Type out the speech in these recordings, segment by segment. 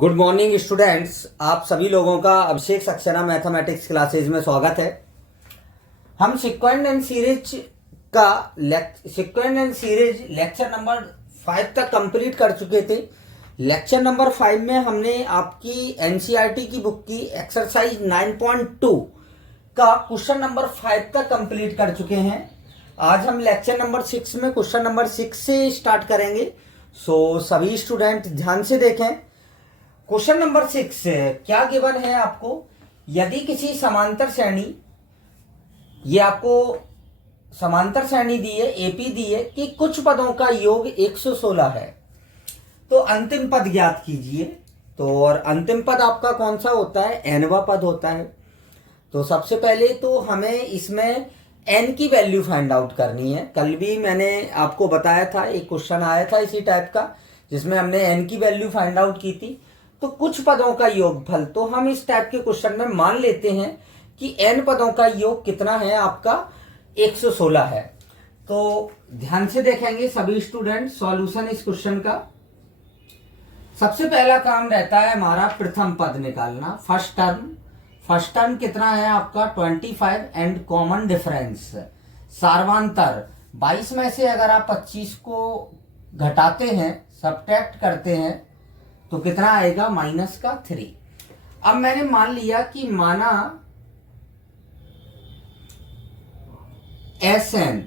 Good morning students. आप सभी लोगों का अभिषेक सक्सेना मैथमेटिक्स क्लासेज में स्वागत है। हम sequence and series lecture number 5 तक कंप्लीट कर चुके थे। लेक्चर नंबर 5 में हमने आपकी एनसीईआरटी की बुक की एक्सरसाइज 9.2 का क्वेश्चन नंबर 5 तक कंप्लीट कर चुके हैं। आज हम लेक्चर नंबर 6 में क्वेश्चन नंबर 6 से स्टार्ट करेंगे। सभी स्टूडेंट ध्यान से देखें। क्वेश्चन नंबर 6 क्या गिवन है आपको, यदि किसी समांतर श्रेणी, ये आपको समांतर श्रेणी दी है, एपी दी है कि कुछ पदों का योग 116 है, तो अंतिम पद ज्ञात कीजिए। तो और अंतिम पद आपका कौन सा होता है? एनवा पद होता है। तो सबसे पहले तो हमें इसमें एन की वैल्यू फाइंड आउट करनी है। कल भी मैंने आपको बताया था, एक क्वेश्चन आया था इसी टाइप का जिसमें हमने एन की वैल्यू फाइंड आउट की थी। तो कुछ पदों का योगफल, तो हम इस टाइप के क्वेश्चन में मान लेते हैं कि एन पदों का योग कितना है, आपका 116 है। तो ध्यान से देखेंगे सभी स्टूडेंट सॉल्यूशन इस क्वेश्चन का। सबसे पहला काम रहता है हमारा प्रथम पद निकालना, फर्स्ट टर्म कितना है आपका 25 एंड कॉमन डिफरेंस सार्वांतर 22 में से अगर आप 25 को घटाते हैं, सब्ट्रैक्ट करते हैं, तो कितना आएगा? -3। अब मैंने मान लिया कि माना Sn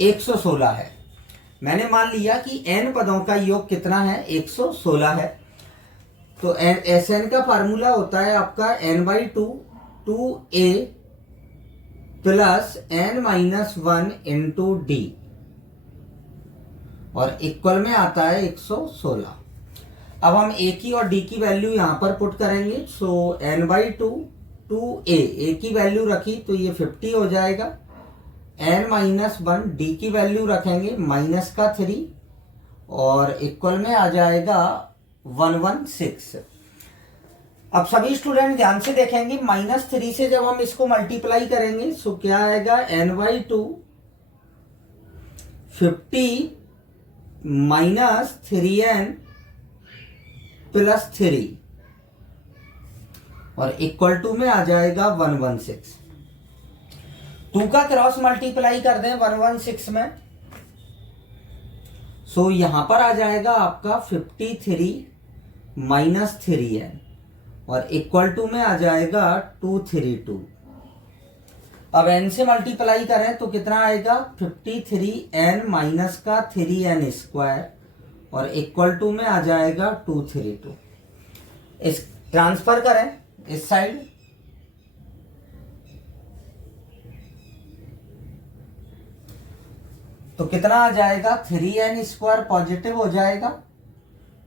116 है। मैंने मान लिया कि n पदों का योग कितना है? 116 है। तो Sn का फार्मूला होता है आपका n/2 2a plus n-1 into d और इक्वल में आता है 116। अब हम a की और d की वैल्यू यहां पर पुट करेंगे। सो n/2 2a की वैल्यू रखी तो ये 50 हो जाएगा। n-1 d की वैल्यू रखेंगे -3 और इक्वल में आ जाएगा 116। अब सभी स्टूडेंट ध्यान से देखेंगे, -3 से जब हम इसको मल्टीप्लाई करेंगे सो क्या आएगा? n/2 50 -3n प्लस 3 और इक्वल टू में आ जाएगा 116। 2 का क्रॉस मल्टीप्लाई कर दें 116 में, सो यहां पर आ जाएगा आपका 53 -3n और इक्वल टू में आ जाएगा 232। अब n से मल्टीप्लाई करें तो कितना आएगा? 53n माइनस का 3n स्क्वायर और इक्वल टू में आ जाएगा 232। इस ट्रांसफर करें इस साइड, तो कितना आ जाएगा? 3n स्क्वायर पॉजिटिव हो जाएगा,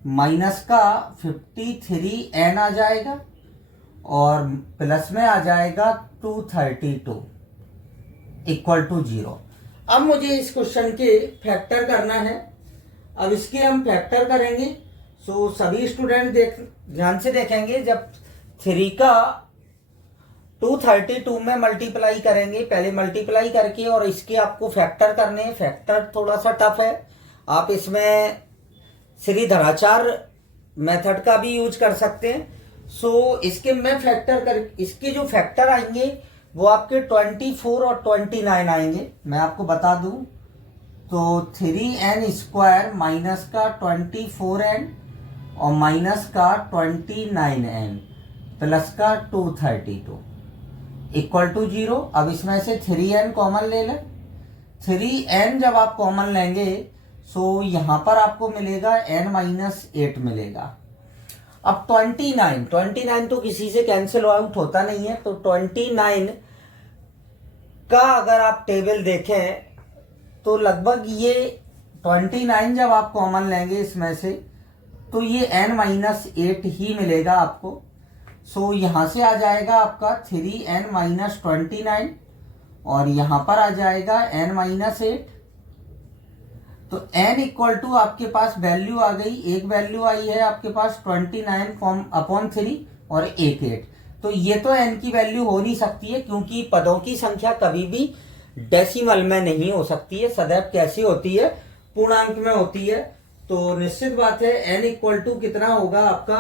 माइनस का 53n आ जाएगा और प्लस में आ जाएगा 232 इक्वल टू 0। अब मुझे इस क्वेश्चन के फैक्टर करना है। अब इसके हम फैक्टर करेंगे। सो सभी स्टूडेंट ध्यान से देखेंगे, जब 3 का 232 में मल्टीप्लाई करेंगे, पहले मल्टीप्लाई करके और इसके आपको फैक्टर करने हैं। फैक्टर थोड़ा सा टफ है, आप इसमें श्रीधराचार्य मेथड का भी यूज कर सकते हैं। सो इसके मैं फैक्टर कर, इसके जो फैक्टर आएंगे वो आपके 24 और 29 आएंगे। मैं आपको बता दूं तो 3n स्क्वायर माइनस का 24n और माइनस का 29n प्लस का 232 इक्वल टू 0। अब इसमें से 3n कॉमन ले लें। 3n जब आप कॉमन लेंगे सो यहां पर आपको मिलेगा n-8 मिलेगा। अब 29 तो किसी से कैंसिल आउट होता नहीं है, तो 29 का अगर आप टेबल देखें तो लगभग ये 29 जब आप कॉमन लेंगे इसमें से तो ये n-8 ही मिलेगा आपको। सो यहां से आ जाएगा आपका 3n-29 और यहां पर आ जाएगा n-8। तो n इक्वल टू आपके पास वैल्यू आ गई, एक वैल्यू आई है आपके पास 29/3 और 8। तो ये तो n की वैल्यू हो नहीं सकती है, क्योंकि पदों की संख्या कभी भी डेसिमल में नहीं हो सकती है। सदैव कैसी होती है? पूर्णांक में होती है। तो निश्चित बात है n इक्वल टू कितना होगा आपका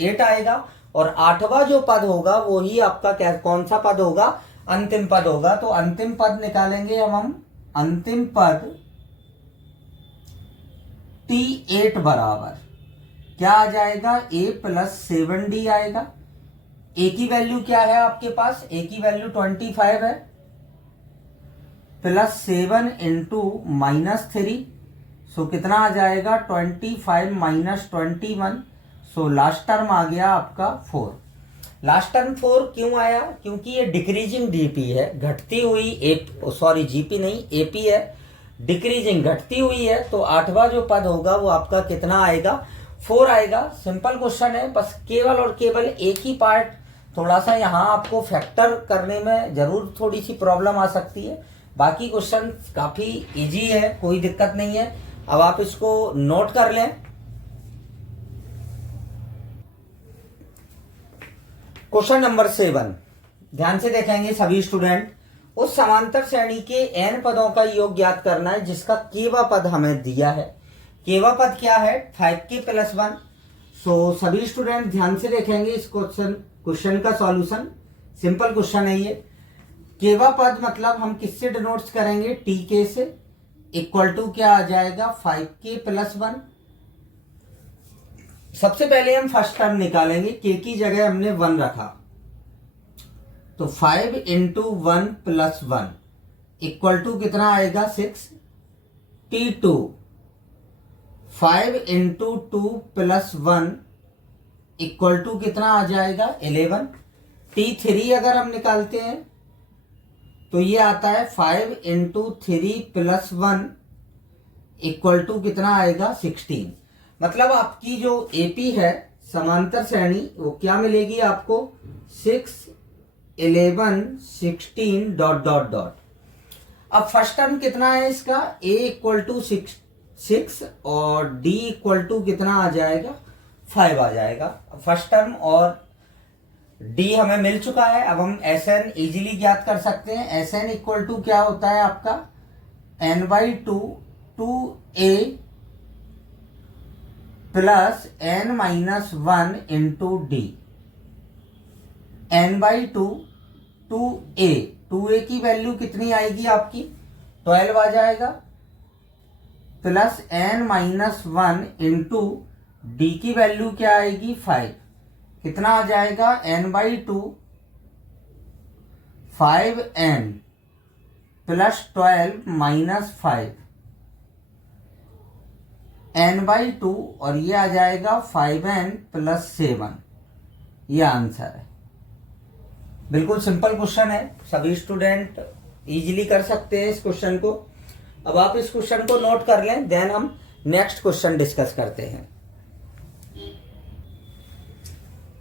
8 आएगा, और 8वां जो पद होगा वो ही आपका क्या कौन सा पद होगा, अंतिम पद होगा। तो अंतिम पद निकालेंगे हम अंतिम पद T8 बराबर क्या आ जाएगा, a प्लस 7d आएगा। a की वैल्यू क्या है आपके पास, a की वैल्यू 25 है, प्लस 7 इंटू -3, सो कितना आ जाएगा 25 माइनस 21, सो लास्ट टर्म आ गया आपका 4। लास्ट टर्म 4 क्यों आया, क्योंकि ये डिक्रीजिंग डीपी है, घटती हुई सॉरी जीपी नहीं एपी है, डिक्रीजिंग घटती हुई है। तो 8वां जो पद होगा वो आपका कितना आएगा, 4 आएगा। सिंपल क्वेश्चन है, बस केवल और केवल एक ही पार्ट थोड़ा सा यहाँ आपको फैक्टर करने में जरूर थोड़ी सी प्रॉब्लम आ सकती है, बाकी क्वेश्चन काफी इजी है, कोई दिक्कत नहीं है। अब आप इसको नोट कर लें। क्वेश्चन नंबर 7 ध्यान से देखेंगे सभी स्टूडेंट। उस समांतर श्रेणी के n पदों का योग ज्ञात करना है जिसका केवा पद हमें दिया है। केवा पद क्या है, 5k + 1। सो सभी स्टूडेंट ध्यान से देखेंगे इस क्वेश्चन का सॉल्यूशन। सिंपल क्वेश्चन है ये। केवा पद मतलब हम किससे डिनोट्स करेंगे, tk से, इक्वल टू क्या आ जाएगा 5k + 1। सबसे पहले हम फर्स्ट टर्म निकालेंगे, k की जगह हमने 1 रखा, तो 5 इंटू 1 + 1 इक्वल टू कितना आएगा 6। t2 5 इंटू 2 + 1 इक्वल टू कितना आ जाएगा 11। t3 अगर हम निकालते हैं तो ये आता है 5 इंटू 3 + 1 इक्वल टू कितना आएगा 16। मतलब आपकी जो एपी है समांतर श्रेणी वो क्या मिलेगी आपको, 6 11 16 डॉट डॉट डॉट। अब फर्स्ट टर्म कितना है इसका, a इक्वल टू 6 और d इक्वल टू कितना आ जाएगा 5 आ जाएगा। फर्स्ट टर्म और d हमें मिल चुका है। अब हम Sn इजीली ज्ञात कर सकते हैं। Sn इक्वल टू क्या होता है आपका n/2 2a plus n-1 into d। n/2 2a, 2a की वैल्यू कितनी आएगी आपकी 12 आ जाएगा, प्लस n-1 इंटू d की वैल्यू क्या आएगी 5, कितना आ जाएगा n/2 5n प्लस 12 - 5 n/2 और ये आ जाएगा 5n + 7। ये आंसर है। बिल्कुल सिंपल क्वेश्चन है, सभी स्टूडेंट इजीली कर सकते हैं इस क्वेश्चन को। अब आप इस क्वेश्चन को नोट कर लें, देन हम नेक्स्ट क्वेश्चन डिस्कस करते हैं।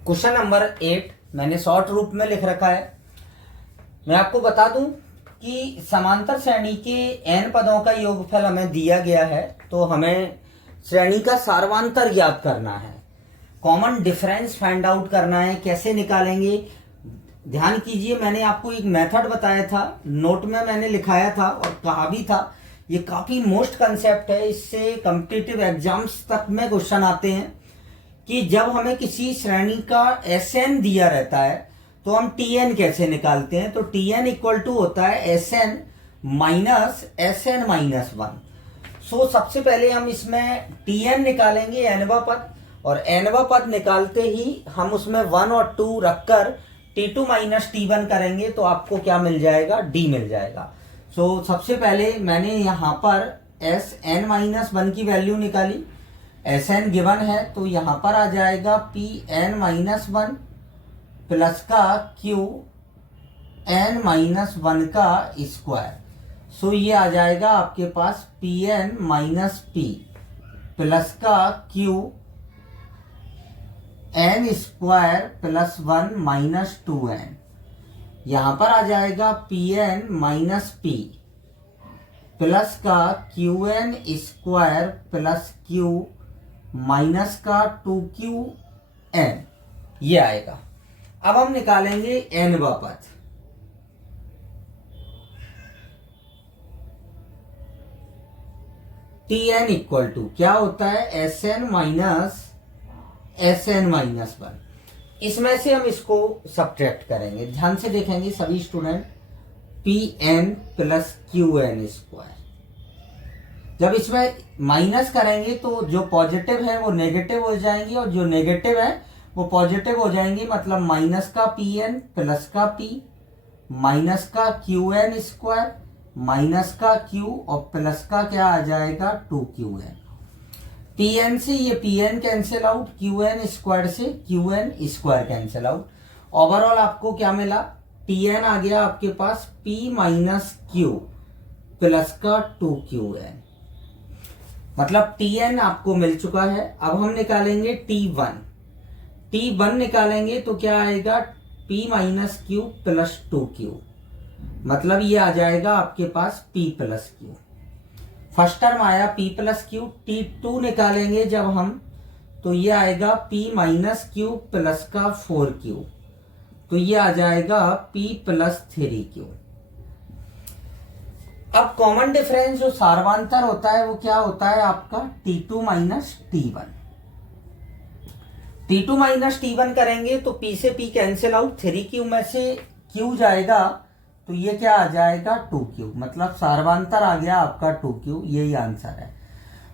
क्वेश्चन नंबर 8 मैंने शॉर्ट रूप में लिख रखा है। मैं आपको बता दूं कि समांतर श्रेणी के n पदों का योगफल हमें दिया गया है, तो हमें श्रेणी का सार्वांतर ज्ञात करना है, कॉमन डिफरेंस फाइंड आउट करना है। कैसे निकालेंगे, ध्यान कीजिए, मैंने आपको एक मेथड बताया था, नोट में मैंने लिखाया था और कहा भी था, ये काफी मोस्ट कंसेप्ट है, इससे कॉम्पिटिटिव एग्जाम्स तक में क्वेश्चन आते हैं कि जब हमें किसी श्रेणी का Sn दिया रहता है तो हम Tn कैसे निकालते हैं। तो Tn इक्वल टू होता है Sn माइनस Sn - 1। सो सबसे पहले हम इसमें Tn निकालेंगे nवां पद, और nवां पद निकालते ही हम उसमें 1 और 2 रखकर T2 - T1 करेंगे तो आपको क्या मिल जाएगा, D मिल जाएगा। सो सबसे पहले मैंने यहाँ पर Sn - 1 की वैल्यू निकाली, Sn गिवन है तो यहाँ पर आ जाएगा Pn - 1 प्लस का Qn - 1 का स्क्वायर। सो ये आ जाएगा आपके पास Pn - P प्लस का Qn² प्लस 1 - 2n। यहाँ पर आ जाएगा Pn - P प्लस का Qn² प्लस Q माइनस का 2Qn, ये आएगा। अब हम निकालेंगे nवां पद। टी एन इक्वल टू क्या होता है, एस एन माइनस वन। इसमें से हम इसको सब्ट्रैक्ट करेंगे, ध्यान से देखेंगे सभी student, P N plus Q N square. जब इसमें माइनस करेंगे तो जो पॉजिटिव है वो नेगेटिव हो जाएंगी और जो नेगेटिव है वो पॉजिटिव हो जाएंगी, मतलब माइनस का पी एन प्लस का पी माइनस का क्यू एन स्क्वायर माइनस का क्यू और प्लस का क्या आ जाएगा, two Q N. P N से ये P N cancel out, Q N square से Q N square cancel out. Overall आपको क्या मिला, टी एन आ गया आपके पास पी माइनस क्यू प्लस का टू क्यू एन, मतलब टी एन आपको मिल चुका है। अब हम निकालेंगे टी वन निकालेंगे तो क्या आएगा, P minus Q plus two Q, मतलब ये आ जाएगा आपके पास p plus Q. First term आया p plus Q, T two निकालेंगे जब हम तो ये आएगा p माइनस क्यू प्लस का 4q, तो ये आ जाएगा p प्लस 3q। अब कॉमन डिफरेंस जो सार्वांतर होता है वो क्या होता है आपका, t2 minus t1। t2 minus t1 करेंगे तो p से p कैंसिल आउट, 3q में से q जाएगा तो ये क्या आ जाएगा, 2q, मतलब सार्वांतर आ गया आपका 2q, यही आंसर है।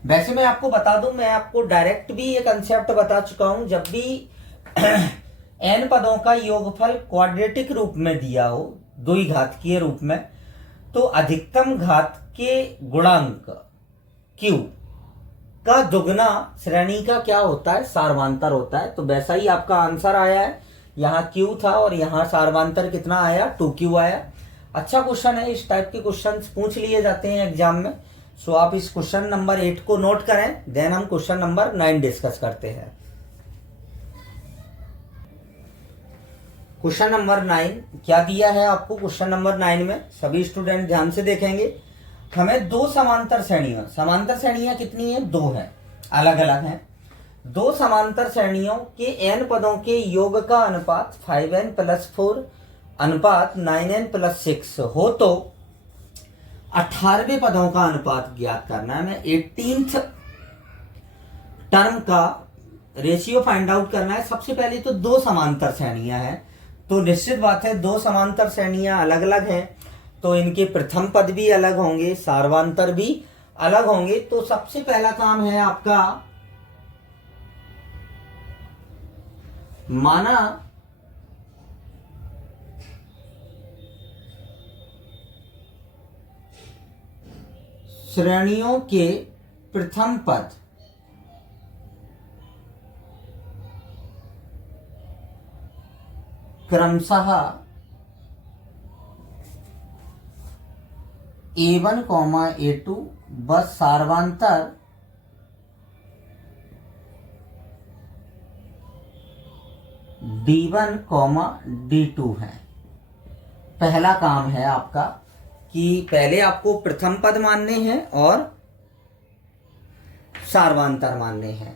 वैसे मैं आपको बता दूं, मैं आपको डायरेक्ट भी ये कंसेप्ट बता चुका हूं, जब भी n पदों का योगफल क्वाड्रेटिक रूप में दिया हो, द्विघातकीय रूप में, तो अधिकतम घात के गुणांक q का दुगना श्रेणी का क्या होता है, सार्वांतर होता है। तो वैसा ही आपका आंसर आया है, यहाँ q था और यहाँ सार्वांतर कितना आया, 2q आया। अच्छा क्वेश्चन है, इस टाइप के क्वेश्चंस पूछ लिए जाते हैं एग्जाम में। सो आप इस क्वेश्चन नंबर 8 को नोट करें, देन हम क्वेश्चन नंबर 9 डिस्कस करते हैं। क्वेश्चन नंबर 9 क्या दिया है आपको, क्वेश्चन नंबर 9 में सभी स्टूडेंट ध्यान से देखेंगे। हमें दो समांतर श्रेणियां कितनी है, दो है, अलग अलग हैं। दो समांतर श्रेणियों के n पदों के योग का अनुपात 5n प्लस 4 अनुपात 9n प्लस 6 हो तो 18वें पदों का अनुपात ज्ञात करना है। हमें 18th टर्म का रेशियो फाइंड आउट करना है। सबसे पहले तो दो समांतर श्रेणियां हैं, तो निश्चित बात है दो समांतर श्रेणियां अलग अलग हैं, तो इनके प्रथम पद भी अलग होंगे, सार्वांतर भी अलग होंगे। तो सबसे पहला काम है आपका, माना श्रेणियों के प्रथम पद क्रमशः A1, A2 व सार्वांतर D1, D2 है। पहला काम है आपका कि पहले आपको प्रथम पद मानने हैं और सार्वांतर मानने हैं।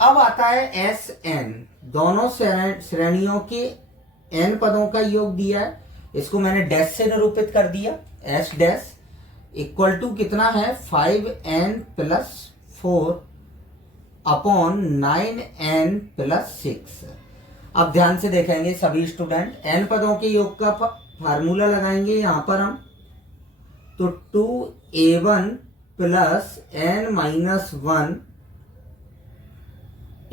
अब आता है एस एन, दोनों श्रेणियों के n पदों का योग दिया है, इसको मैंने डैश से निरूपित कर दिया, एस डैश इक्वल टू कितना है, 5n plus 4 upon 9n plus 6। अब ध्यान से देखेंगे सभी स्टूडेंट, n पदों के योग का फार्मूला लगाएंगे यहां पर हम, तो 2a1 plus n minus 1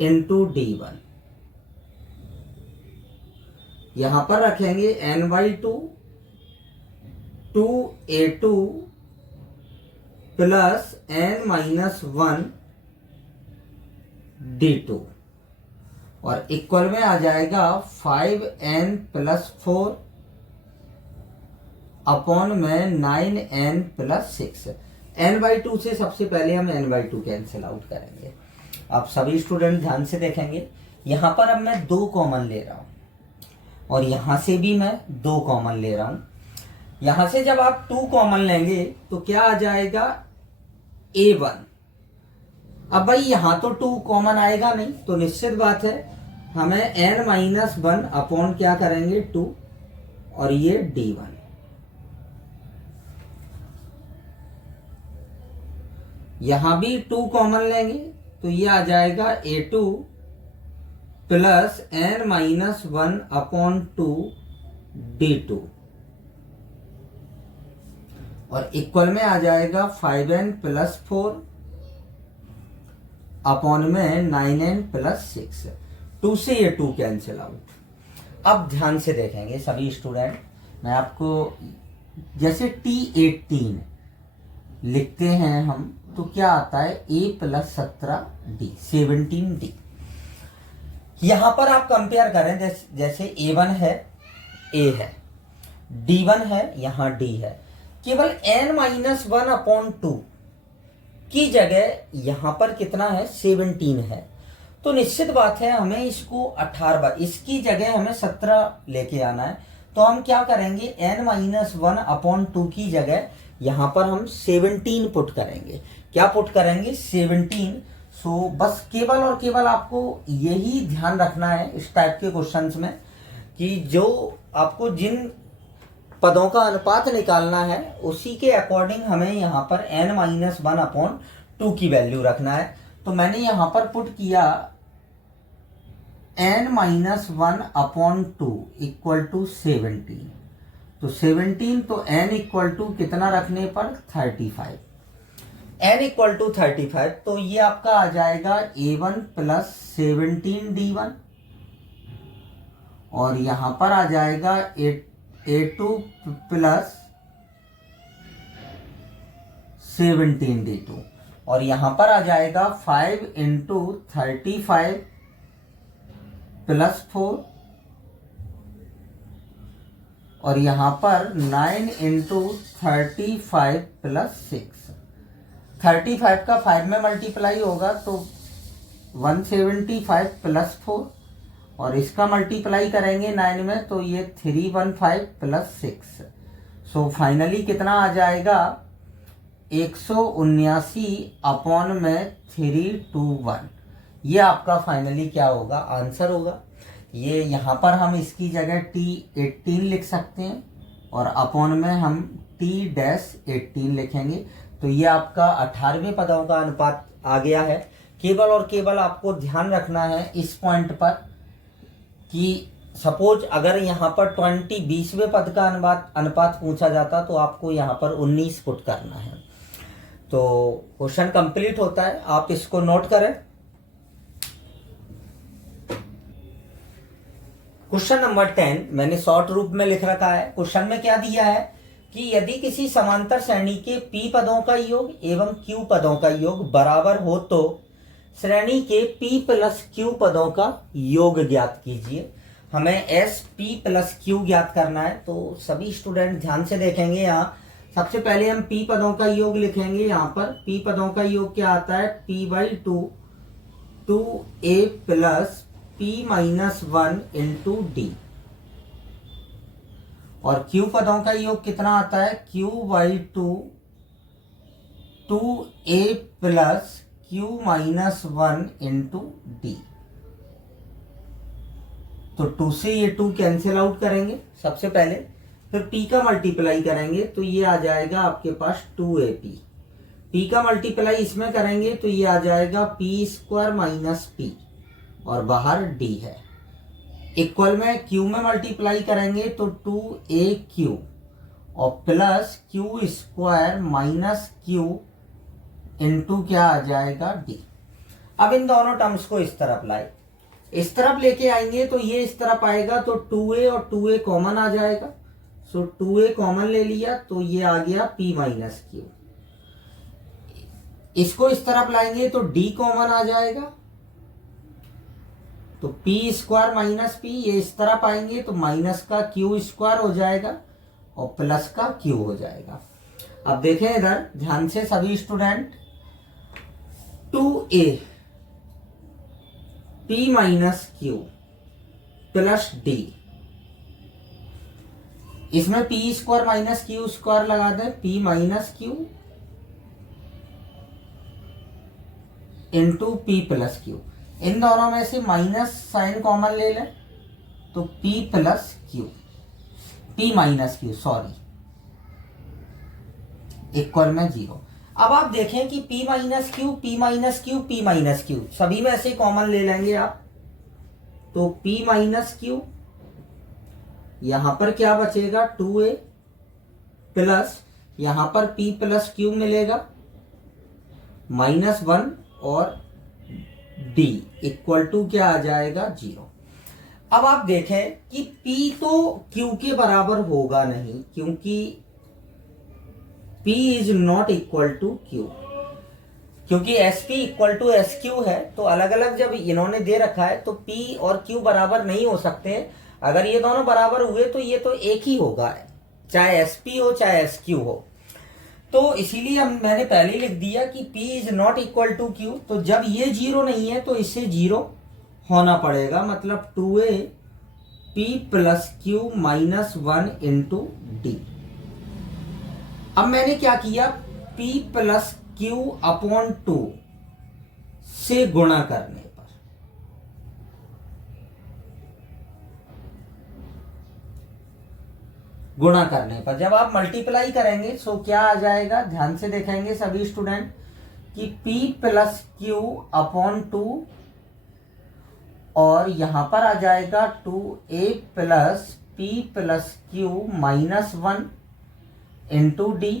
into d1, यहां पर रखेंगे n/2 2a2 plus n minus 1 d2 और इक्वल में आ जाएगा 5n प्लस 4 अपॉन में 9n प्लस 6। n/2 से सबसे पहले हम n/2 कैंसिल आउट करेंगे। आप सभी स्टूडेंट ध्यान से देखेंगे, यहां पर अब मैं 2 कॉमन ले रहा हूं और यहां से भी मैं 2 कॉमन ले रहा हूं। यहां से जब आप 2 कॉमन लेंगे तो क्या आ जाएगा, a1। अब भाई यहां तो 2 कॉमन आएगा नहीं, तो निश्चित बात है हमें n माइनस 1 अपॉन क्या करेंगे 2 और ये d1। यहां भी 2 कॉमन लेंगे तो ये आ जाएगा A2 प्लस n-1/2 D2 और इक्वल में आ जाएगा 5n प्लस 4 अपॉन में 9n प्लस 6। 2 से ये 2 कैंसिल आउट। अब ध्यान से देखेंगे सभी स्टूडेंट, मैं आपको जैसे T18 लिखते हैं हम तो क्या आता है A प्लस 17D 17D। यहां पर आप कंपेयर करें जैसे A1 है, A है, D1 है, यहां D है, केवल n-1/2 की जगह यहां पर कितना है 17 है, तो निश्चित बात है हमें इसको 18 इसकी जगह हमें 17 लेके आना है। तो हम क्या करेंगे n-1/2 की जगह यहां पर हम 17 पुट करेंगे। क्या पुट करेंगे 17। सो बस केवल और केवल आपको यही ध्यान रखना है इस टाइप के क्वेश्चंस में कि जो आपको जिन पदों का अनुपात निकालना है उसी के अकॉर्डिंग हमें यहाँ पर n-1/2 की वैल्यू रखना है। तो मैंने यहाँ पर पुट किया n-1/2 इक्वल टू 17। तो 17 तो n इक्वल टू कितना रखने पर 35, n इक्वल टू 35। तो ये आपका आ जाएगा A1 प्लस 17D1 और यहां पर आ जाएगा A2 प्लस 17D2 और यहां पर आ जाएगा 5 इंटू 35 प्लस 4 और यहां पर 9 इंटू 35 प्लस 6। 35 का 5 में मल्टीप्लाई होगा तो 175 प्लस 4 और इसका मल्टीप्लाई करेंगे 9 में तो ये 315 प्लस 6। सो फाइनली कितना आ जाएगा 179 अपॉन में 321। ये आपका फाइनली क्या होगा आंसर होगा। ये यहाँ पर हम इसकी जगह T18 लिख सकते हैं और अपॉन में हम T-18 लिखेंगे। तो ये आपका 18वें पदों का अनुपात आ गया है। केवल और केवल आपको ध्यान रखना है इस पॉइंट पर कि सपोज अगर यहाँ पर 20वें पद का अनुपात पूछा जाता तो आपको यहाँ पर 19 पुट करना है। तो क्वेश्चन कंप्लीट होता है, आप इसको नोट करें। क्वेश्चन नंबर 10 मैंने शॉर्ट रूप में लिख रखा है। क्वेश्चन में क्या दिया है कि यदि किसी समांतर श्रेणी के P पदों का योग एवं Q पदों का योग बराबर हो तो श्रेणी के P प्लस Q पदों का योग ज्ञात कीजिए। हमें S P प्लस Q ज्ञात करना है। तो सभी स्टूडेंट ध्यान से देखेंगे। यहाँ सबसे पहले हम P पदों का योग लिखेंगे। यहाँ पर P पदों का योग क्या आता है P/2 2A plus P-1 into D और Q पदों का योग कितना आता है Q/2 2A plus Q-1 into D। तो 2 से ये 2 कैंसिल आउट करेंगे सबसे पहले, फिर P का मल्टीप्लाई करेंगे तो ये आ जाएगा आपके पास 2AP। P का मल्टीप्लाई इसमें करेंगे तो ये आ जाएगा P² माइनस P और बाहर D है। इक्वल में Q में मल्टीप्लाई करेंगे तो 2AQ और plus Q² minus Q into क्या आ जाएगा D। अब इन दोनों टर्म्स को इस तरफ लाए, इस तरफ लेके आएंगे तो ये इस तरफ आएगा तो 2A और 2A कॉमन आ जाएगा। सो 2A कॉमन ले लिया तो ये आ गया P माइनस Q। इसको इस तरफ लाएंगे तो D कॉमन आ जाएगा तो P² माइनस P। ये इस तरफ आएंगे तो माइनस का Q² हो जाएगा और प्लस का Q हो जाएगा। अब देखें इधर ध्यान से सभी student 2A P minus Q plus D, इसमें P² माइनस Q² लगा दें P minus Q into P plus Q। इन दोनों में से माइनस साइन कॉमन ले लें तो P plus Q P minus Q sorry equal में 0। अब आप देखें कि P minus Q, P minus Q, P minus Q सभी में ऐसे कॉमन ले लेंगे आप, तो P माइनस क्यू, यहां पर क्या बचेगा 2a प्लस यहां पर P प्लस क्यू मिलेगा -1 और D इक्वल टू क्या आ जाएगा 0। अब आप देखें कि P तो Q के बराबर होगा नहीं, क्योंकि P is not equal to Q, क्योंकि SP इक्वल टू SQ है। तो अलग अलग जब इन्होंने दे रखा है तो P और Q बराबर नहीं हो सकते। अगर ये दोनों बराबर हुए तो ये तो एक ही होगा, चाहे SP हो चाहे SQ हो। तो इसीलिए मैंने पहले ही लिख दिया कि P is not equal to Q। तो जब ये 0 नहीं है तो इससे 0 होना पड़ेगा, मतलब 2a P plus Q -1 into D। अब मैंने क्या किया, P प्लस क्यू अपॉन 2 से गुणा करने पर जब आप मल्टीप्लाई करेंगे तो क्या आ जाएगा, ध्यान से देखेंगे सभी स्टूडेंट, कि P प्लस क्यू अपॉन 2 और यहां पर आ जाएगा 2a plus P plus Q -1 into D,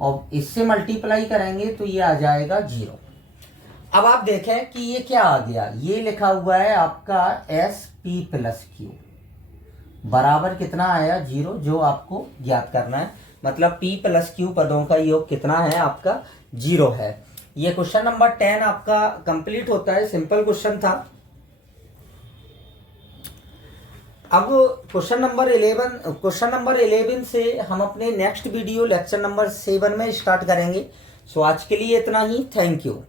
और इससे मल्टीप्लाई करेंगे तो ये आ जाएगा 0। अब आप देखें कि ये क्या आ गया, ये लिखा हुआ है आपका SP प्लस क्यू बराबर कितना आया 0, जो आपको ज्ञात करना है। मतलब P प्लस क्यू पदों का योग कितना है आपका 0 है। ये क्वेश्चन नंबर 10 आपका कंप्लीट होता है, सिंपल क्वेश्चन था। अब क्वेश्चन नंबर 11 से हम अपने नेक्स्ट वीडियो लेक्चर नंबर 7 में स्टार्ट करेंगे। सो आज के लिए इतना ही, थैंक यू।